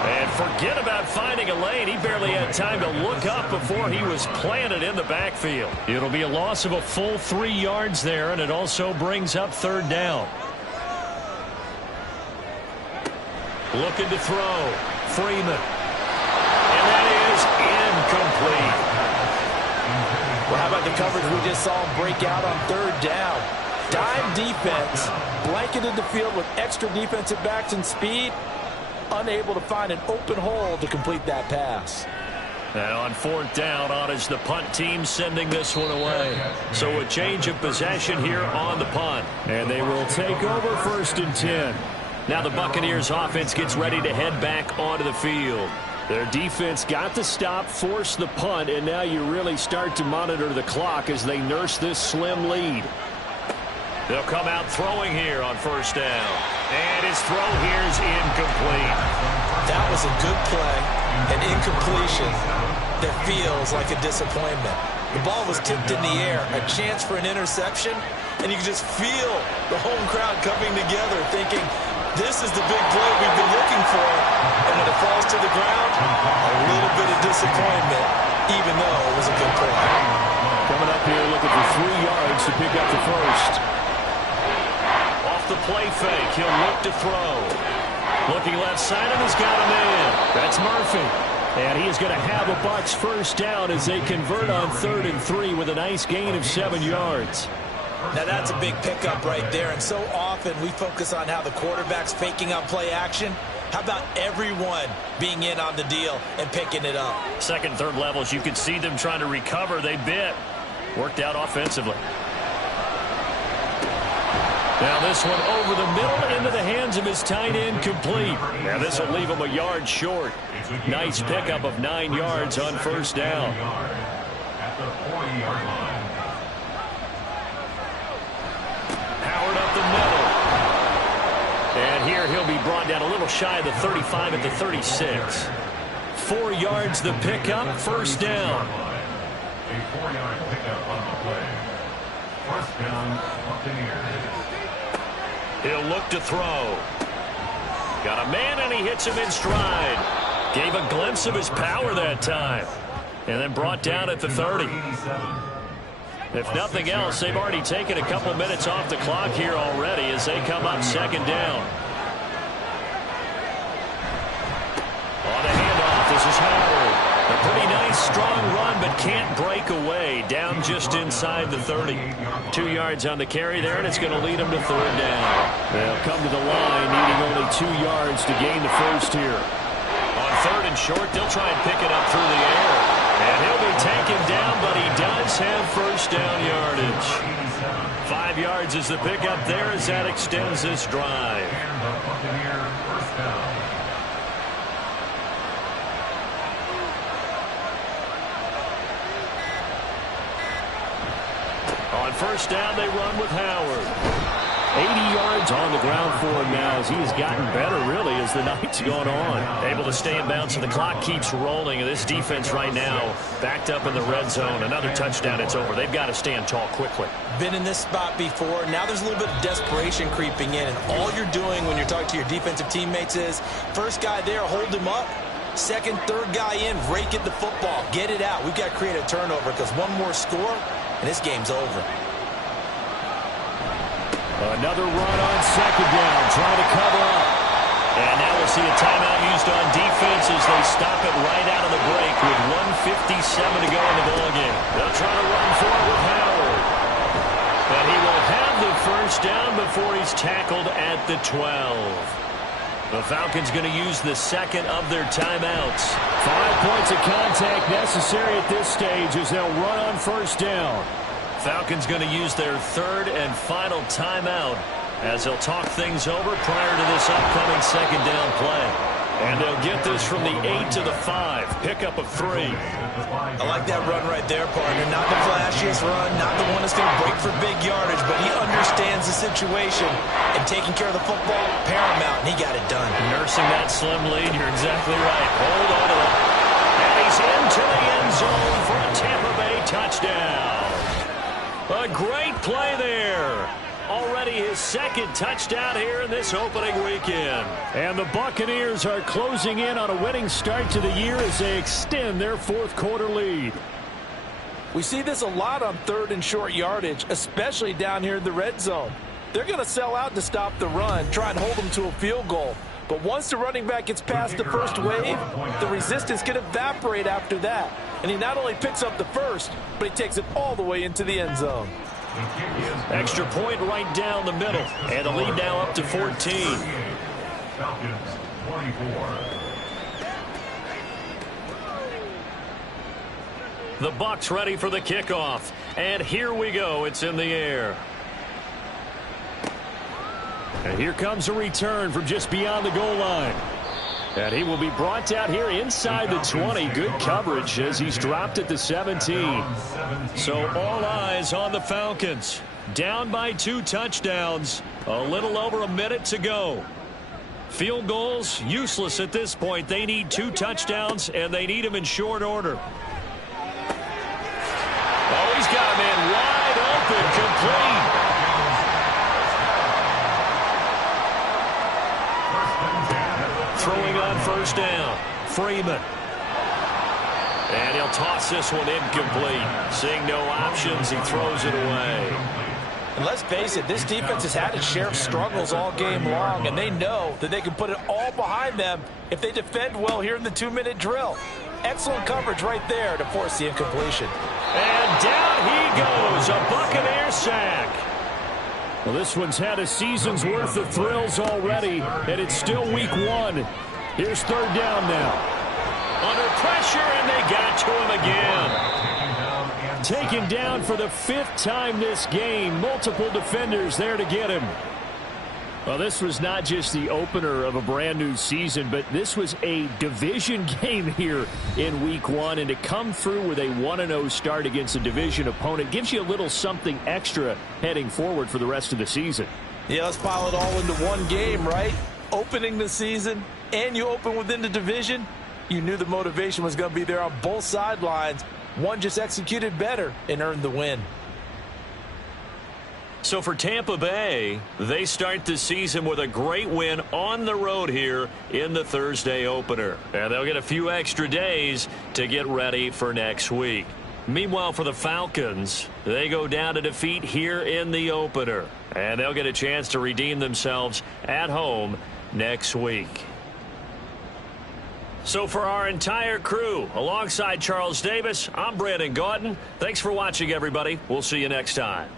And forget about finding a lane. He barely had time to look up before he was planted in the backfield. It'll be a loss of a full 3 yards there, and it also brings up third down. Looking to throw. Freeman. And that is incomplete. Well, how about the coverage we just saw him break out on third down? Dime defense, blanketed the field with extra defensive backs and speed, unable to find an open hole to complete that pass. And on fourth down, on is the punt team sending this one away. So a change of possession here on the punt. And they will take over 1st and 10. Now the Buccaneers offense gets ready to head back onto the field. Their defense got to stop, force the punt, and now you really start to monitor the clock as they nurse this slim lead. They'll come out throwing here on first down. And his throw here is incomplete. That was a good play, an incompletion that feels like a disappointment. The ball was tipped in the air, a chance for an interception, and you can just feel the home crowd coming together thinking, this is the big play we've been looking for. And when it falls to the ground, a little bit of disappointment, even though it was a good play. Coming up here looking for 3 yards to pick up the first. Off the play fake, he'll look to throw. Looking left side, and he's got a man. That's Murphy. And he is going to have a Bucs first down as they convert on 3rd and 3 with a nice gain of 7 yards. Now that's a big pickup right there, and so often we focus on how the quarterback's faking on play action. How about everyone being in on the deal and picking it up? Second, third levels, you could see them trying to recover. They bit. Worked out offensively. Now this one over the middle into the hands of his tight end, complete. Now this will leave him a yard short. Nice pickup of 9 yards on first down. At the 40-yard line. Howard up the middle. And here he'll be brought down a little shy of the 35 at the 36. 4 yards the pickup, first down. A 4-yard pickup on the play. First down, Buccaneers. He'll look to throw. Got a man, and he hits him in stride. Gave a glimpse of his power that time. And then brought down at the 30. If nothing else, they've already taken a couple minutes off the clock here already as they come up second down. On a handoff, this is Howard. A pretty nice, strong run, but can't break away. Down just inside the 30. 2 yards on the carry there, and it's going to lead them to third down. They'll come to the line, needing only 2 yards to gain the first here. On third and short, they'll try and pick it up through the air. And he'll be taken down, but he does have first down yardage. 5 yards is the pickup there as that extends this drive. And the Buccaneer first down. On first down, they run with Howard. 80 yards on the ground for him now as he's gotten better, really, as the night's gone on. Able to stay in bounds, so the clock keeps rolling. And this defense right now backed up in the red zone. Another touchdown, it's over. They've got to stand tall quickly. Been in this spot before. Now there's a little bit of desperation creeping in. And all you're doing when you're talking to your defensive teammates is, first guy there, hold him up. Second, third guy in, rake at the football. Get it out. We've got to create a turnover because one more score, and this game's over. Another run on second down, trying to cover up. And now we'll see a timeout used on defense as they stop it right out of the break with 1:57 to go in the ballgame. They'll try to run for it with Howard. But he will have the first down before he's tackled at the 12. The Falcons going to use the second of their timeouts. 5 points of contact necessary at this stage as they'll run on first down. Falcons going to use their third and final timeout as they'll talk things over prior to this upcoming second down play. And they'll get this from the 8 to the 5. Pickup of 3. I like that run right there, partner. Not the flashiest run, not the one that's going to break for big yardage, but he understands the situation, and taking care of the football, paramount, and he got it done. Nursing that slim lead, you're exactly right. Hold on to that. And he's into the end zone for a Tampa Bay touchdown. A great play there. Already his second touchdown here in this opening weekend. And the Buccaneers are closing in on a winning start to the year as they extend their fourth quarter lead. We see this a lot on third and short yardage, especially down here in the red zone. They're going to sell out to stop the run, try and hold them to a field goal. But once the running back gets past the first wave, the resistance can evaporate after that. And he not only picks up the first, but he takes it all the way into the end zone. Extra point right down the middle. And the lead now up to 14. Falcons 24. The Bucs ready for the kickoff. And here we go. It's in the air. And here comes a return from just beyond the goal line. And he will be brought down here inside the 20. Good coverage as he's dropped at the 17. So all eyes on the Falcons. Down by 2 touchdowns. A little over a minute to go. Field goals useless at this point. They need 2 touchdowns, and they need them in short order. Oh, he's got a man wide open, complete. Throwing on first down. Freeman. And he'll toss this one incomplete. Seeing no options, he throws it away. And let's face it, this defense has had its share of struggles all game long, and they know that they can put it all behind them if they defend well here in the 2-minute drill. Excellent coverage right there to force the incompletion. And down he goes, a Buccaneer sack. Well, this one's had a season's worth of thrills already, and it's still week 1. Here's third down now. Under pressure, and they got to him again. Taken down for the 5th time this game. Multiple defenders there to get him. Well, this was not just the opener of a brand new season, but this was a division game here in week 1. And to come through with a 1-0 start against a division opponent gives you a little something extra heading forward for the rest of the season. Yeah, let's pile it all into one game, right? Opening the season, and you open within the division. You knew the motivation was going to be there on both sidelines. One just executed better and earned the win. So for Tampa Bay, they start the season with a great win on the road here in the Thursday opener. And they'll get a few extra days to get ready for next week. Meanwhile, for the Falcons, they go down to defeat here in the opener. And they'll get a chance to redeem themselves at home next week. So for our entire crew, alongside Charles Davis, I'm Brandon Gaudin. Thanks for watching, everybody. We'll see you next time.